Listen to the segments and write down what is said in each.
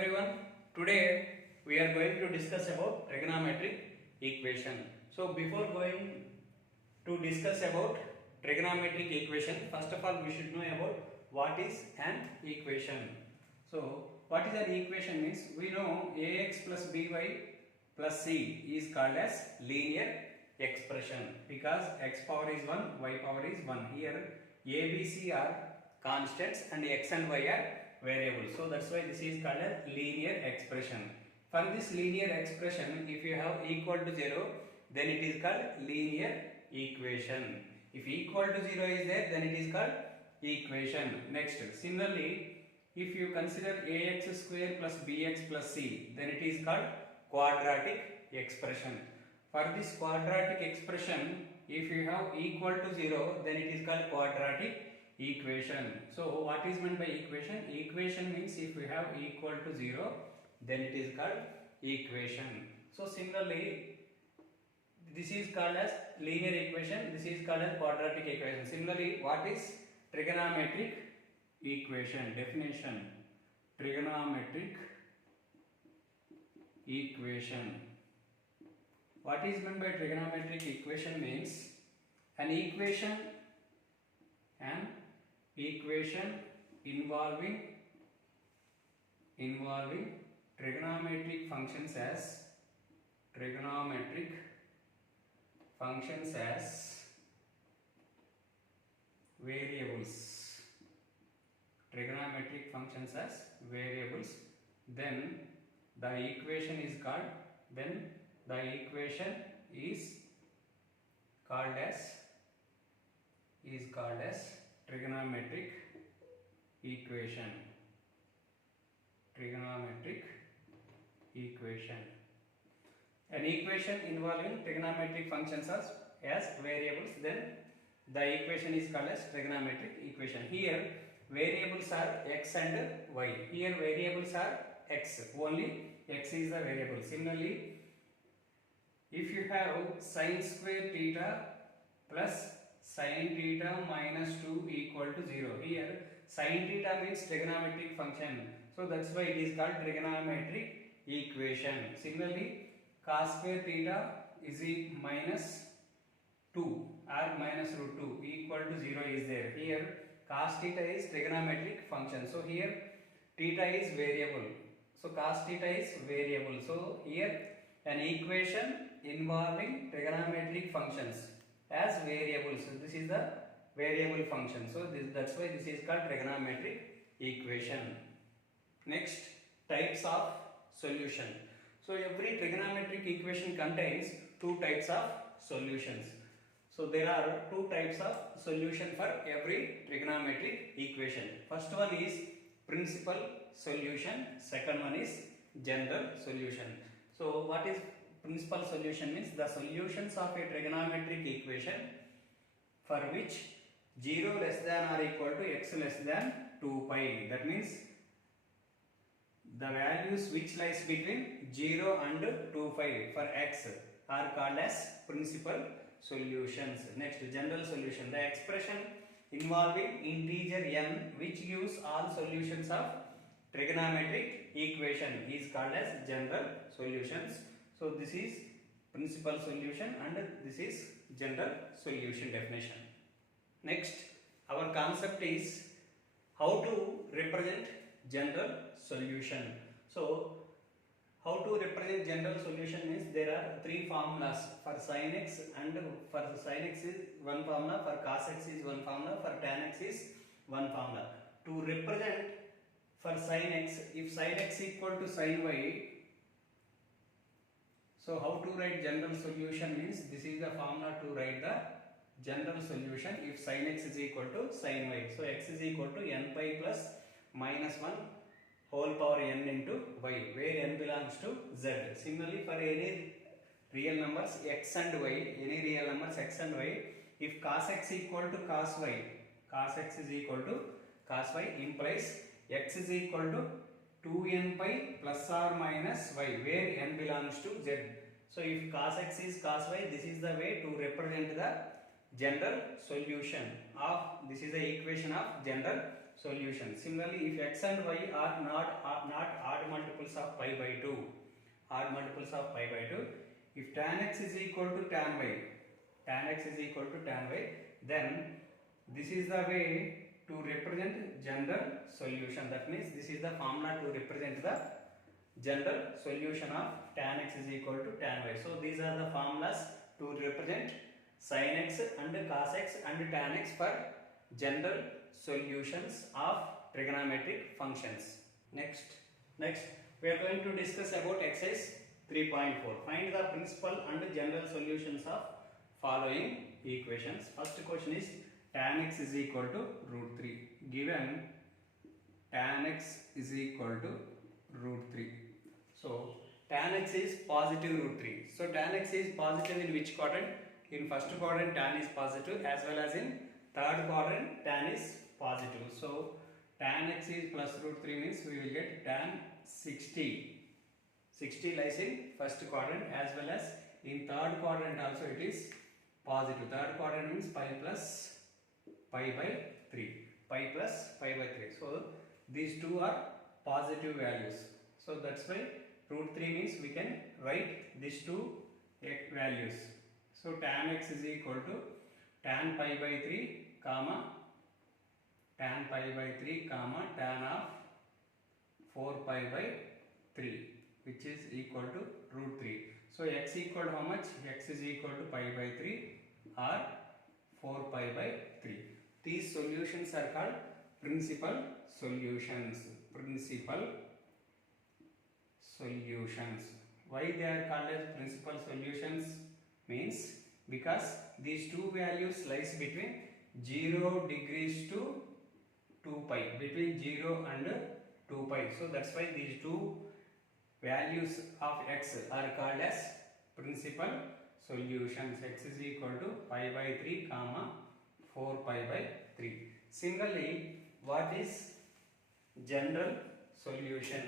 everyone. Today we are going to discuss about trigonometric equation. So before going to discuss about trigonometric equation, first of all we should know about what is an equation. So what is an equation means we know ax plus by plus c is called as linear expression because x power is 1, y power is 1. Here a, b, c are constants and x and y are variables. So that's why this is called as linear expression. For this linear expression, if you have equal to 0, then it is called linear equation. If equal to 0 is there, then it is called equation. Next, similarly, if you consider ax square plus bx plus c, then it is called quadratic expression. For this quadratic expression, if you have equal to 0, then it is called quadratic equation. So what is meant by equation? Equation means if we have equal to 0, then it is called equation. So similarly, this is called as linear equation, this is called as quadratic equation. Similarly, what is trigonometric equation? Definition: trigonometric equation. What is meant by trigonometric equation means an equation involving trigonometric functions as variables. Trigonometric functions as variables. Then the equation is called trigonometric equation. An equation involving trigonometric functions as variables, then the equation is called as trigonometric equation. Here variables are x and y. Here variables are x. Only x is the variable. Similarly, if you have sin square theta plus sin theta minus 2 equal to 0. Here sin theta means trigonometric function. So that's why it is called trigonometric equation. Similarly, cos square theta is minus 2 or minus root 2 equal to 0 is there. Here cos theta is trigonometric function. So here theta is variable. So cos theta is variable. So here an equation involving trigonometric functions as variables. So this is the variable function. So that's why this is called trigonometric equation. Next, types of solution. So every trigonometric equation contains two types of solutions. So there are two types of solution for every trigonometric equation. First one is principal solution, second one is general solution. So what is principal solution means the solutions of a trigonometric equation for which 0 less than or equal to x less than 2 pi. That means the values which lies between 0 and 2 pi for x are called as principal solutions. Next, general solution. The expression involving integer n which gives all solutions of trigonometric equation is called as general solutions. So this is principal solution and this is general solution definition. Next, our concept is how to represent general solution. So how to represent general solution means there are three formulas for sin x, and for sin x is one formula, for cos x is one formula, for tan x is one formula. To represent for sin x, if sin x equal to sin y, so how to write general solution means this is the formula to write the general solution if sin x is equal to sin y. So x is equal to n pi plus minus 1 whole power n into y, where n belongs to z. Similarly, for any real numbers x and y, if cos x equal to cos y, implies x is equal to 2n pi plus or minus y, where n belongs to z. So if cos x is cos y, this is the way to represent the general solution of, this is the equation of general solution. Similarly, if x and y are not odd multiples odd multiples of pi by 2. If tan x is equal to tan x is equal to tan y, then this is the way to represent general solution. That means this is the formula to represent the general solution of tan x is equal to tan y. So these are the formulas to represent sin x and cos x and tan x for general solutions of trigonometric functions. Next we are going to discuss about exercise 3.4. Find the principal and general solutions of following equations. First question is tan x is equal to root 3. Given tan x is equal to root 3. So tan x is positive root 3. So tan x is positive in which quadrant? In first quadrant tan is positive, as well as in third quadrant tan is positive. So tan x is plus root 3 means we will get tan 60. 60 lies in first quadrant, as well as in third quadrant also it is positive. Third quadrant means pi plus pi by 3. Pi plus pi by 3. So these two are positive values. So that's why root 3 means we can write these two values. So tan x is equal to tan pi by 3 comma tan pi by 3 comma tan of 4 pi by 3, which is equal to root 3. So x equal to how much? X is equal to pi by 3 or 4 pi by 3. These solutions are called principal solutions. Principal solutions. Why they are called as principal solutions? Means because these two values lies between 0 degrees to 2 pi, between 0 and 2 pi. So that's why these two values of x are called as principal solutions. X is equal to pi by 3 comma 4 pi by 3. Similarly, what is general solution?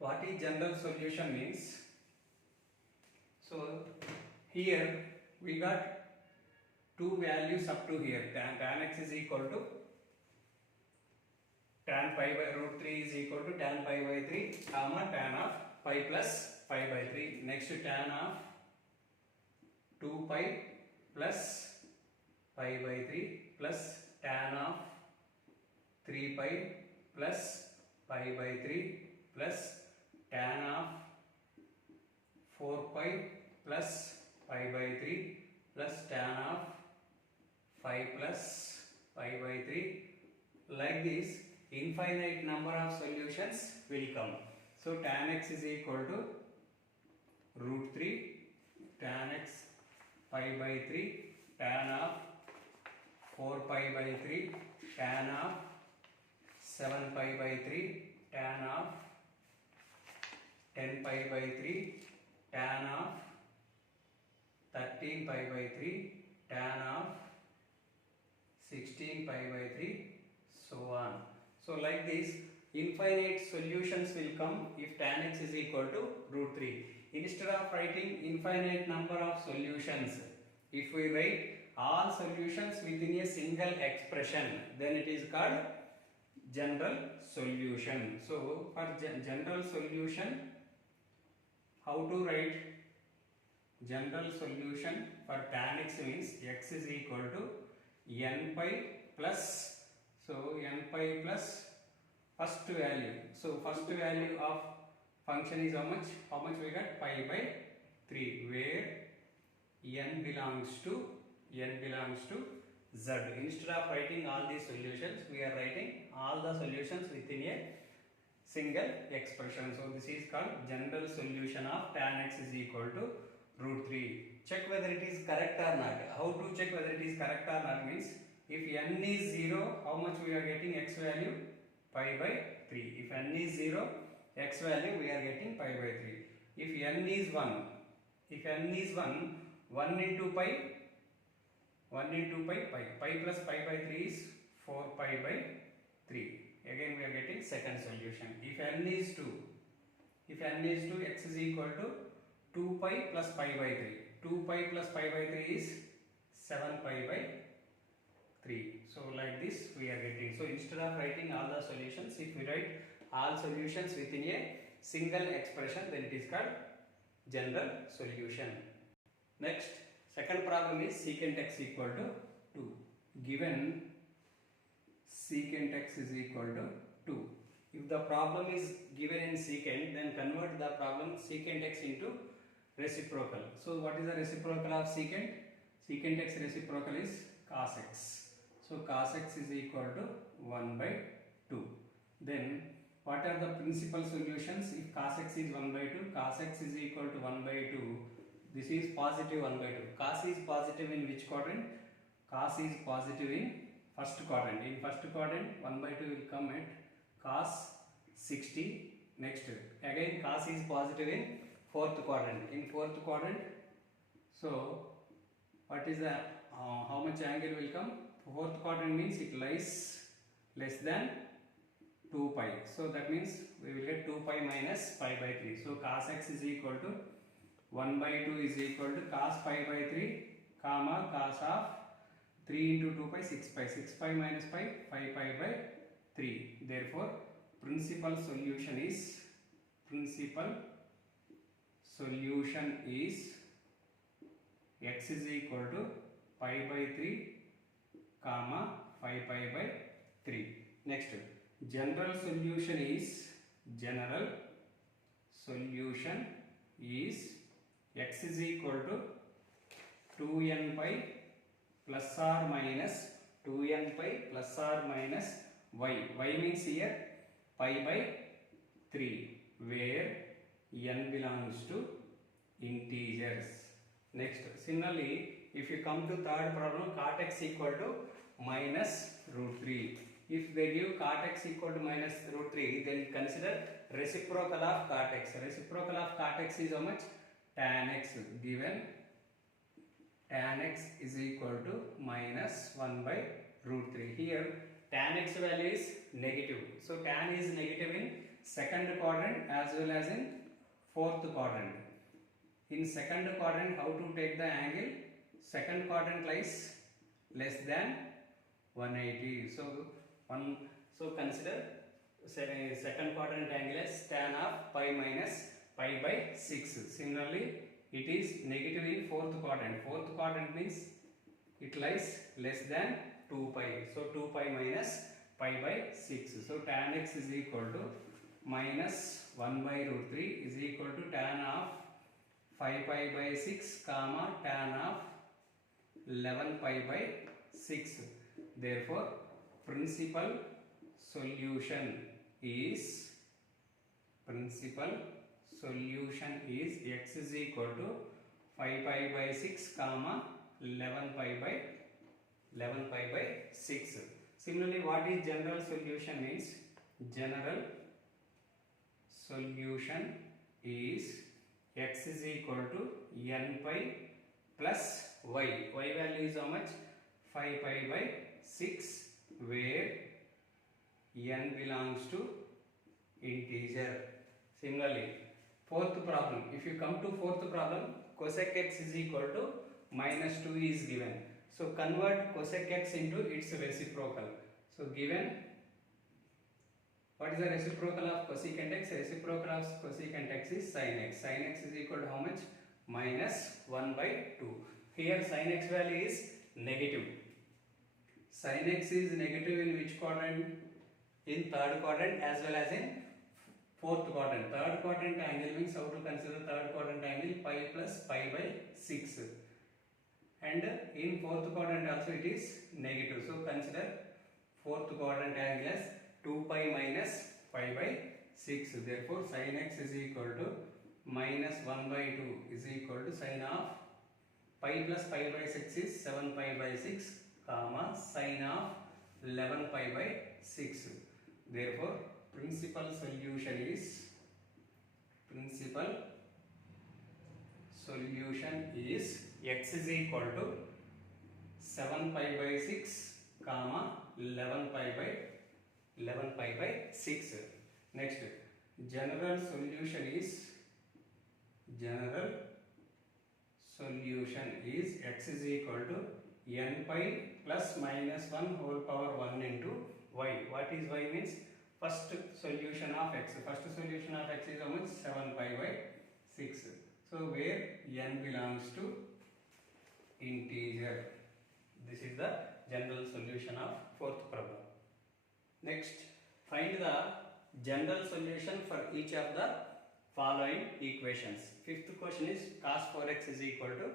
What is general solution means? So here we got two values up to here. Tan x is equal to tan pi by root 3 is equal to tan pi by 3 comma tan of pi plus pi by 3. Next tan of 2 pi plus pi by 3 plus tan of 3 pi plus pi by 3 plus tan of 4 pi plus pi by 3 plus tan of 5 plus pi by 3. Like this, infinite number of solutions will come. So tan x is equal to root 3 tan x pi by 3 tan of 4 pi by 3 tan of 7 pi by 3 tan of 10 pi by 3 tan of 13 pi by 3 tan of 16 pi by 3, so on. So like this, infinite solutions will come if tan x is equal to root 3. Instead of writing infinite number of solutions, if we write all solutions within a single expression, then it is called general solution. So for general solution, how to write general solution for tan x means x is equal to n pi plus, so n pi plus first value. So first value of function is how much? How much we got? Pi by 3, where n belongs to z. Instead of writing all these solutions, we are writing all the solutions within a single expression. So this is called general solution of tan x is equal to root 3. Check whether it is correct or not. How to check whether it is correct or not means, if n is 0, how much we are getting x value? Pi by 3. If n is 0, x value we are getting pi by 3. If n is 1, 1 into pi, pi plus pi by 3 is 4 pi by 3. Again we are getting second solution. If n is 2, x is equal to 2 pi plus pi by 3. 2 pi plus pi by 3 is 7 pi by 3. So like this we are getting. So instead of writing all the solutions, if we write all solutions within a single expression, then it is called general solution. Next, second problem is secant x equal to 2. Given secant x is equal to 2. If the problem is given in secant, then convert the problem secant x into reciprocal. So what is the reciprocal of secant? Secant x reciprocal is cos x. So cos x is equal to 1 by 2. Then what are the principal solutions? If cos x is 1 by 2, cos x is equal to 1 by 2. This is positive 1 by 2. Cos is positive in which quadrant? Cos is positive in first quadrant. In first quadrant, 1 by 2 will come at cos 60. Next, again cos is positive in fourth quadrant. In fourth quadrant, so what is the how much angle will come? Fourth quadrant means it lies less than 2 pi. So that means we will get 2 pi minus pi by 3. So cos x is equal to 1 by 2 is equal to cos pi by 3 comma cos of 3 into 2 pi 6 pi. 6 pi minus pi 5 pi by 3. Therefore principal solution is x is equal to pi by 3 comma 5 pi by 3. Next, general solution is x is equal to 2n pi plus or minus 2n pi plus or minus y. Y means here pi by 3, where n belongs to integers. Next, similarly, if you come to third problem, cot x equal to minus root 3. If they give cot x equal to minus root 3, then consider reciprocal of cot x. Reciprocal of cot x is how much? Tan x. Given tan x is equal to minus 1 by root 3. Here tan x value is negative. So tan is negative in second quadrant as well as in fourth quadrant. In second quadrant, how to take the angle? Second quadrant lies less than 180. So consider second quadrant angle as tan of pi minus pi by 6. Similarly, it is negative in fourth quadrant. Fourth quadrant means it lies less than 2 pi. So 2 pi minus pi by 6. So tan x is equal to minus 1 by root 3 is equal to tan of 5 pi by 6 comma tan of 11 pi by 6. Therefore principal solution is x is equal to 5 pi by 6 comma 11 pi by 6. Similarly, what is general solution means? General solution is x is equal to n pi plus y. Y value is how much? 5 pi by 6, where n belongs to integer. Similarly, fourth problem. If you come to fourth problem, cosec x is equal to minus 2 is given. So convert cosec x into its reciprocal. So given, what is the reciprocal of cosecant x? Reciprocal of cosecant x is sin x. Sin x is equal to how much? Minus 1 by 2. Here sin x value is negative. Sin x is negative in which quadrant? In third quadrant as well as in fourth quadrant. Third quadrant angle means how to consider third quadrant angle? Pi plus pi by 6. And in fourth quadrant also it is negative. So consider fourth quadrant angle as 2 pi minus pi by 6. Therefore sin x is equal to minus 1 by 2 is equal to sin of pi plus pi by 6 is 7 pi by 6 comma sin of 11 pi by 6. Therefore principal solution is x is equal to 7 pi by 6 comma 11 pi by 6. Next, general solution is x is equal to n pi plus minus 1 whole power 1 into y. What is y means? first solution of x. First solution of x is how much? 7 pi by 6. So where n belongs to integer. This is the general solution of fourth problem. Next, find the general solution for each of the following equations. Fifth question is cos 4x is equal to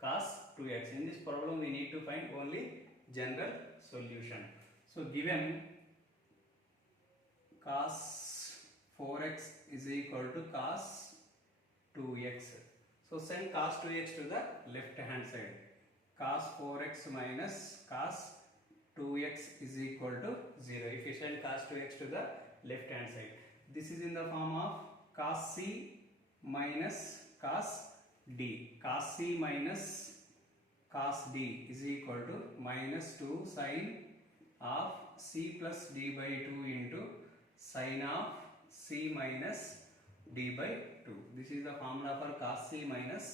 cos 2x. In this problem we need to find only general solution. So given cos 4x is equal to cos 2x. So send cos 2x to the left hand side. Cos 4x minus cos 2x is equal to 0. If you send cos 2x to the left hand side, this is in the form of cos c minus cos d. Cos c minus cos d is equal to minus 2 sin of c plus d by 2 into sin of c minus d by 2. This is the formula for cos c minus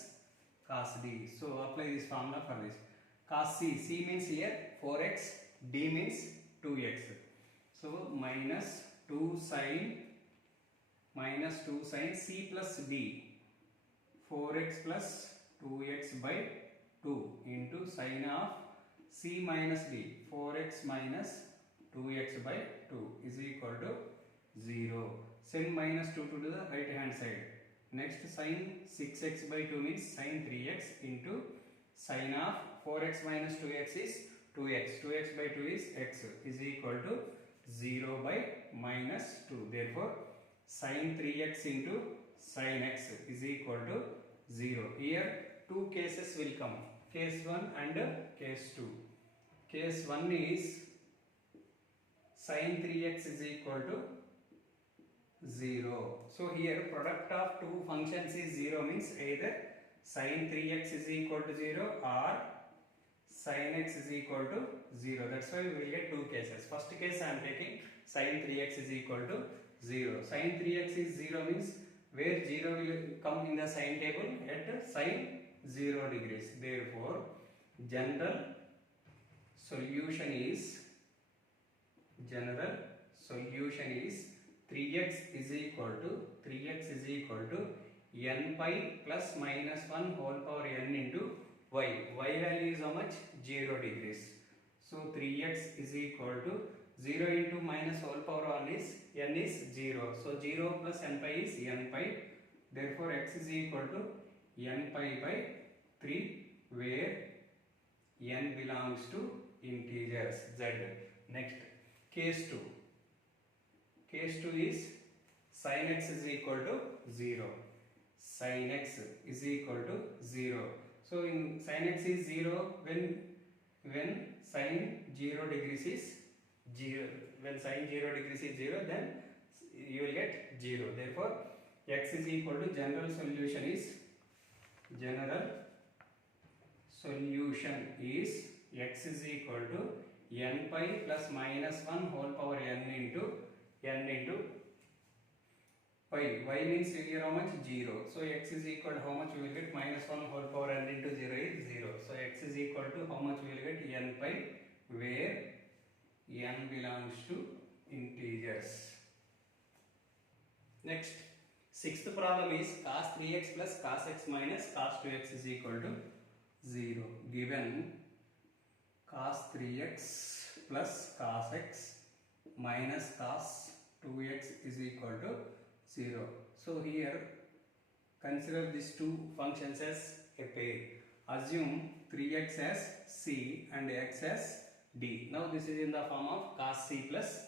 cos d. So apply this formula for this. Cos c, c means here 4x, d means 2x. So minus 2 sin c plus d, 4x plus 2x by 2 into sin of c minus d, 4x minus 2x by 2 is equal to 0. Send minus 2 to the right hand side. Next, sin 6x by 2 means sin 3x into sin of 4x minus 2x is 2x. 2x by 2 is x is equal to 0 by minus 2. Therefore, sin 3x into sin x is equal to 0. Here, two cases will come. Case 1 and case 2. Case 1 is sin 3x is equal to 0. So here product of two functions is 0 means either sin 3x is equal to 0 or sin x is equal to 0. That's why we will get two cases. First case I am taking sin 3x is equal to 0. Sin 3x is 0 means where 0 will come in the sine table at sine 0 degrees. Therefore, general solution is 3x is equal to n pi plus minus 1 whole power n into y. Y value is how much? 0 degrees. So 3x is equal to 0 into minus whole power 1 is n is 0. So 0 plus n pi is n pi. Therefore x is equal to n pi by 3 where n belongs to integers z. Next, case 2. Case 2 is sin x is equal to 0. Sin x is equal to 0. So in sin x is 0 when sin 0 degrees is 0. When sin 0 degrees is 0, then you will get 0. Therefore, x is equal to general solution is x is equal to n pi plus minus 1 whole power n into pi. Y means here how much? 0. So x is equal to how much we will get? Minus 1 whole power n into 0 is 0. So x is equal to how much we will get? N pi where n belongs to integers. Next, sixth problem is cos 3x plus cos x minus cos 2x is equal to 0. Given cos 3x plus cos x minus cos 2x is equal to 0. So here consider these two functions as a pair. Assume 3x as c and x as d. Now this is in the form of cos c plus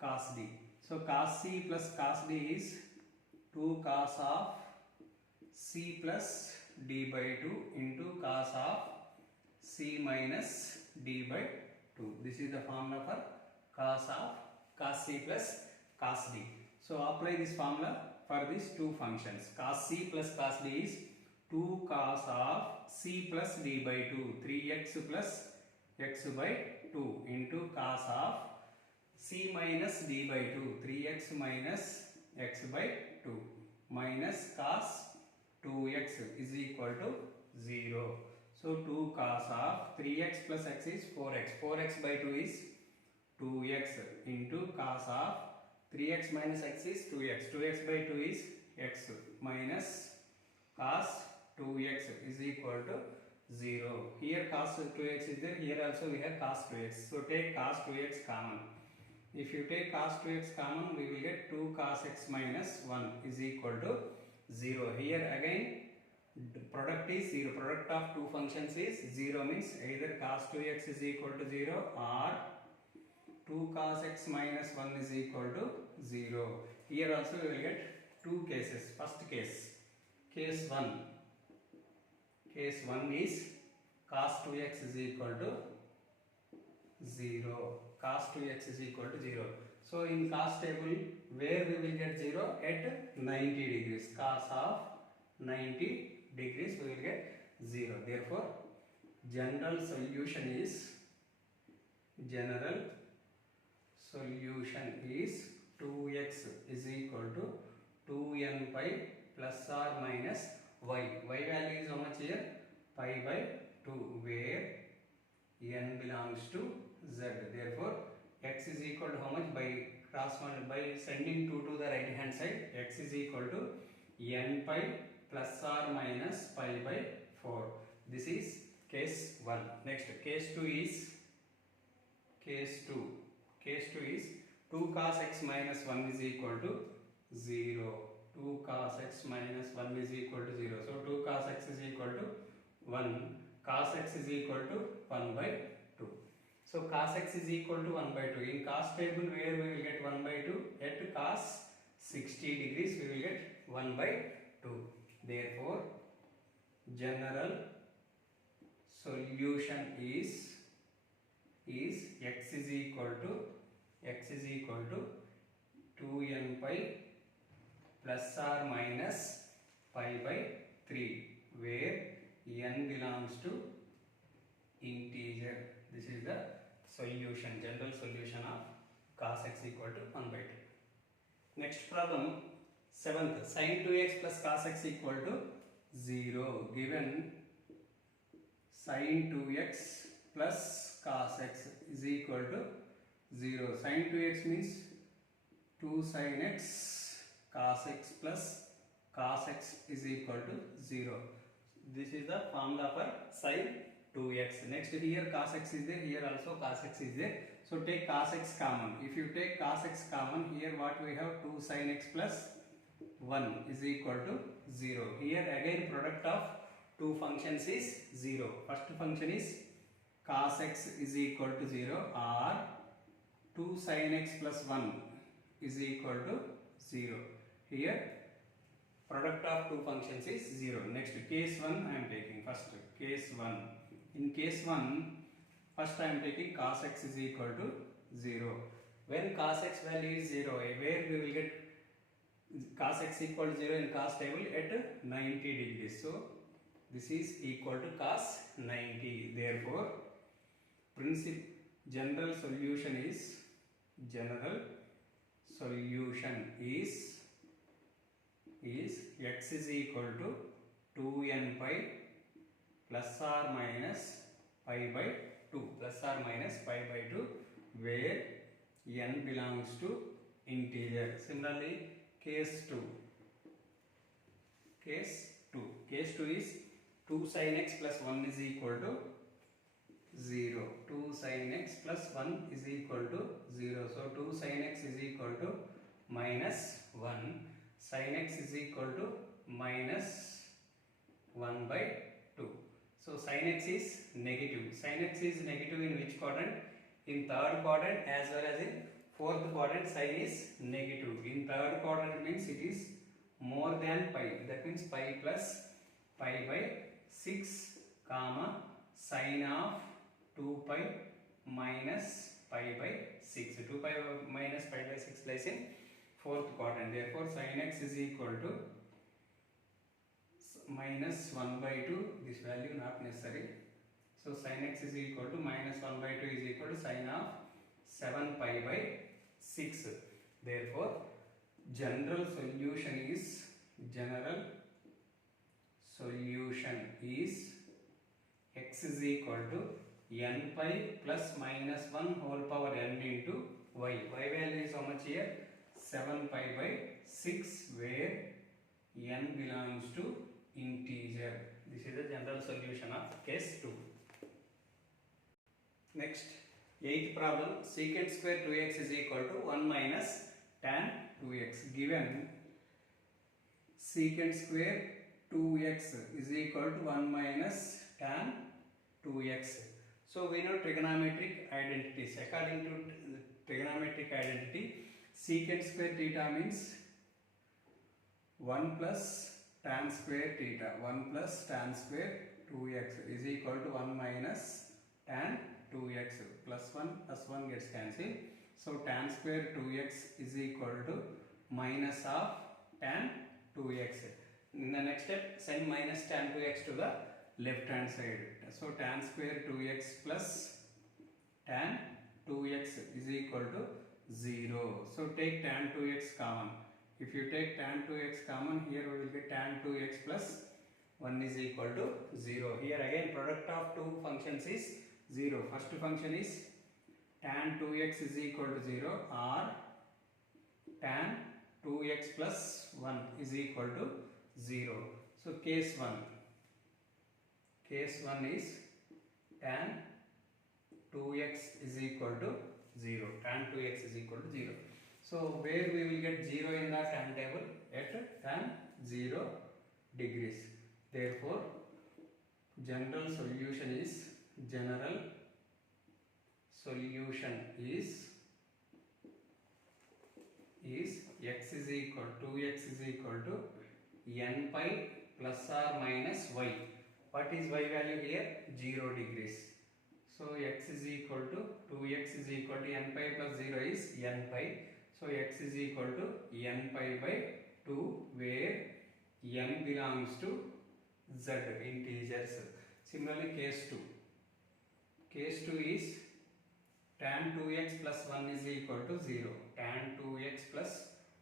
cos d. So cos c plus cos d is 2 cos of c plus d by 2 into cos of c minus d by 2. This is the formula for cos c plus cos d. So apply this formula for these two functions. Cos c plus cos d is 2 cos of c plus d by 2, 3x plus x by 2 into cos of c minus d by 2, 3x minus x by 2 minus cos 2x is equal to 0. So 2 cos of 3x plus x is 4x. 4x by 2 is 2x into cos of 3x minus x is 2x. 2x by 2 is x minus cos 2x is equal to 0. Here cos 2x is there, here also we have cos 2x. So take cos 2x common. If you take cos 2x common, we will get 2 cos x minus 1 is equal to 0. Here again the product is 0. Product of two functions is 0, means either cos 2x is equal to 0 or 2 cos x minus 1 is equal to 0. Here also we will get two cases. First case, case 1 is cos 2x is equal to 0. Cos 2x is equal to 0. So in cos table, where we will get 0? At 90 degrees. Cos of 90 degrees we will get 0. Therefore, general solution is 2x is equal to 2n pi plus or minus y. Y value is how much here? Pi by 2, where n belongs to z. Therefore, x is equal to how much? By sending 2 to the right hand side, x is equal to n pi plus or minus pi by 4. This is case 1. Next, case 2 is 2 cos x minus 1 is equal to 0. 2 cos x minus 1 is equal to 0. So 2 cos x is equal to 1. Cos x is equal to 1 by 2. So cos x is equal to 1 by 2. In cos table, where we will get 1 by 2? At cos 60 degrees we will get 1 by 2. Therefore, general solution is x is equal to 2n pi plus or minus pi by 3, where n belongs to integer. This is the solution, general solution of cos x equal to 1 by 2. Next problem, 7th, sin 2x plus cos x equal to 0. Given sin 2x plus cos x is equal to 0. Sin 2x means 2 sin x cos x plus cos x is equal to 0. This is the formula for sin 2x. Next, here cos x is there, here also cos x is there. So take cos x common. If you take cos x common, here what we have? 2 sin x plus 1 is equal to 0. Here again product of two functions is 0. First function is cos x is equal to 0 or 2 sin x plus 1 is equal to 0. Here product of two functions is 0. Next, case 1 I am taking first. Case 1. In case 1, first I am taking cos x is equal to 0. When cos x value is 0, where we will get cos x equal to 0 in cos table? At 90 degrees. So this is equal to cos 90. Therefore, general solution is x is equal to 2n pi plus or minus pi by 2, where n belongs to integer. Similarly, case 2 is 2 sin x plus 1 is equal to 0. 2 sin x plus 1 is equal to 0. So 2 sin x is equal to minus 1. Sin x is equal to minus 1 by 2. So sin x is negative. Sin x is negative in which quadrant? In third quadrant as well as in fourth quadrant. Sin is negative. In third quadrant means it is more than pi. That means pi plus pi by 6 comma sin of 2 pi minus pi by 6. 2 pi minus pi by 6 lies in fourth quadrant. Therefore, sin x is equal to minus 1 by 2. This value not necessary. So sin x is equal to minus 1 by 2 is equal to sin of 7 pi by 6. Therefore, general solution is x is equal to n pi plus minus 1 whole power n into y. Y value is how much here? 7 pi by 6 where n belongs to integer. This is the general solution of case 2. Next, 8th problem, secant square 2x is equal to 1 minus tan 2x. Given secant square 2x is equal to 1 minus tan 2x. So we know trigonometric identities. According to trigonometric identity, secant square theta means 1 plus tan square theta. 1 plus tan square 2x is equal to 1 minus tan 2x. Plus 1 gets cancelled. So tan square 2x is equal to minus of tan 2x. In the next step, send minus tan 2x to the left hand side. So tan square 2x plus tan 2x is equal to 0. So take tan 2x common. If you take tan 2x common, here we will get tan 2x plus 1 is equal to 0. Here again product of two functions is 0. First function is tan 2x is equal to 0 or tan 2x plus 1 is equal to 0. So case 1 is tan 2x is equal to 0. Tan 2x is equal to 0. So where we will get 0 in the tan table? At tan 0 degrees. Therefore, general solution is x is equal 2x is equal to n pi plus or minus y. What is y value here? 0 degrees. So x is equal to 2x is equal to n pi plus 0 is n pi. So x is equal to n pi by 2 where n belongs to z integers. Similarly case 2. Case 2 is tan 2x plus 1 is equal to 0. Tan 2x plus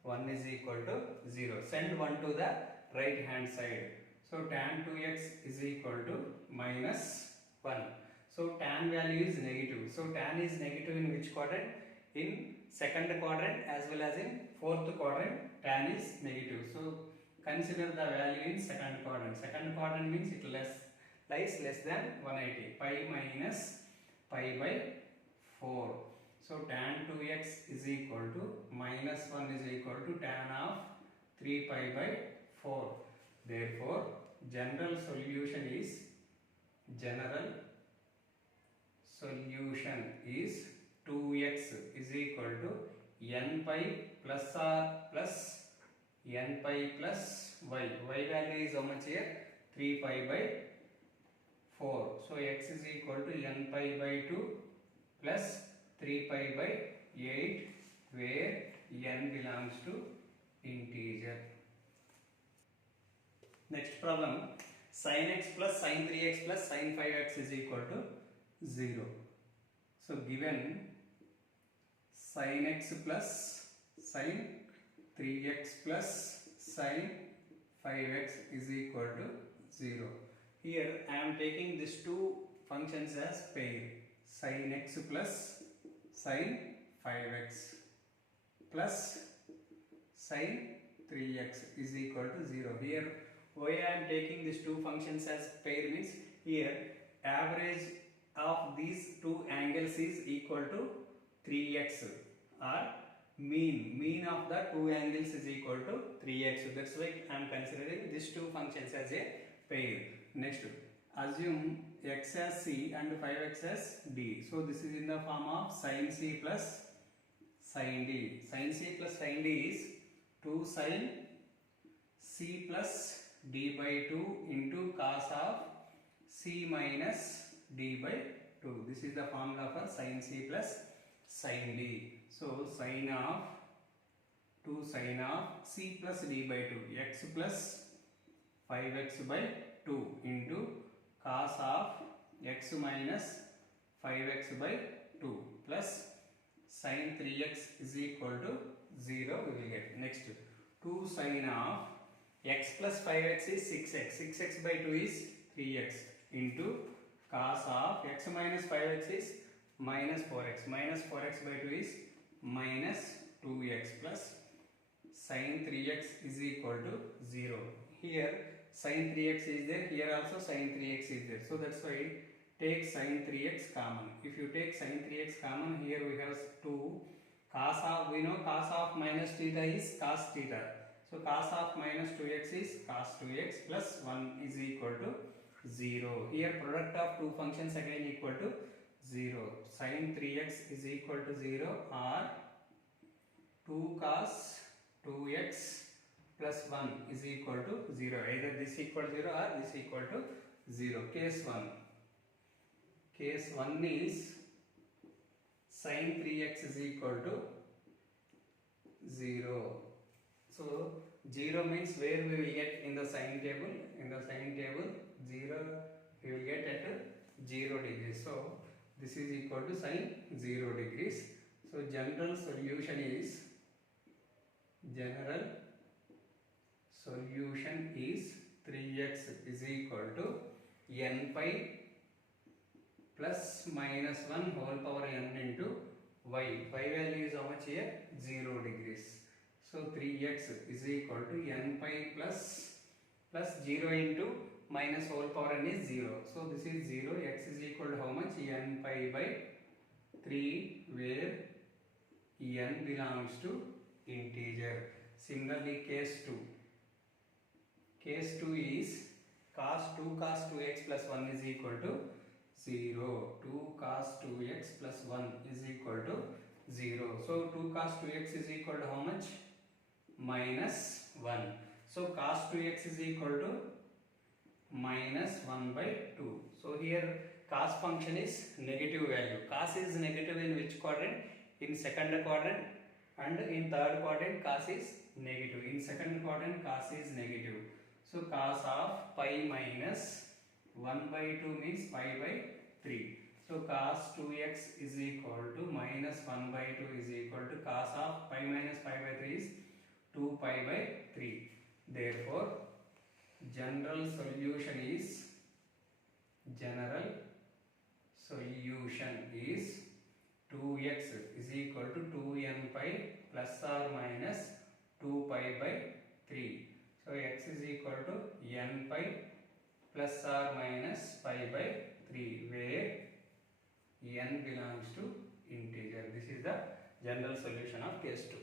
1 is equal to 0. Send 1 to the right hand side. So tan 2x is equal to minus 1. So tan value is negative. So tan is negative in which quadrant? In second quadrant as well as in fourth quadrant, tan is negative. So consider the value in second quadrant. Second quadrant means it lies less than 180. Pi minus pi by 4. So tan 2x is equal to minus 1 is equal to tan of 3 pi by 4. Therefore, general solution is 2x is equal to n pi plus r plus n pi plus y. Y value is how much here? 3 pi by 4. So x is equal to n pi by 2 plus 3 pi by 8 where n belongs to integer. Next problem, sin x plus sin 3x plus sin 5x is equal to 0. So given sin x plus sin 3x plus sin 5x is equal to 0. Here I am taking these two functions as pair. Sin x plus sin 5x plus sin 3x is equal to 0. Here why I am taking these two functions as pair means here average of these two angles is equal to 3x or mean of the two angles is equal to 3x. That's why I am considering these two functions as a pair. Next, assume x as c and 5x as d. So this is in the form of sin c plus sin d. Sin c plus sin d is 2 sin c plus d by 2 into cos of c minus d by 2. This is the formula for sin c plus sin d. So sin of 2 sin of c plus d by 2 x plus 5x by 2 into cos of x minus 5x by 2 plus sin 3x is equal to 0 we will get. Next, 2 sin of x plus 5x is 6x. 6x by 2 is 3x into cos of x minus 5x is minus 4x. Minus 4x by 2 is minus 2x plus sin 3x is equal to 0. Here sin 3x is there, here also sin 3x is there. So that's why take sin 3x common. If you take sin 3x common, here we have 2 cos of, we know cos of minus theta is cos theta. So cos of minus 2x is cos 2x plus 1 is equal to 0. Here product of two functions again equal to 0. Sin 3x is equal to 0 or 2 cos 2x plus 1 is equal to 0. Either this equal to 0 or this equal to 0. Case 1. Case 1 is sin 3x is equal to 0. So 0 means where we will get in the sine table. In the sine table 0 we will get at 0 degrees. So this is equal to sine 0 degrees. So general solution is 3x is equal to n pi plus minus 1 whole power n into y. Y value is how much here? 0 degrees. So 3x is equal to n pi plus 0 into minus whole power n is 0. So this is 0. X is equal to how much? N pi by 3, where n belongs to integer. Similarly, case 2. Case 2 is 2 cos 2x plus 1 is equal to 0. 2 cos 2x plus 1 is equal to 0. So 2 cos 2x is equal to how much? Minus 1. So cos 2x is equal to minus 1 by 2. So here cos function is negative value. Cos is negative in which quadrant? In second quadrant, and in third quadrant cos is negative. In second quadrant cos is negative. So cos of pi minus 1 by 2 means pi by 3. So cos 2x is equal to minus 1 by 2 is equal to cos of pi minus pi by 3 is 2 pi by 3. Therefore general solution is 2x is equal to 2n pi plus or minus 2 pi by 3. So x is equal to n pi plus or minus pi by 3, where n belongs to integer. This is the general solution of case 2.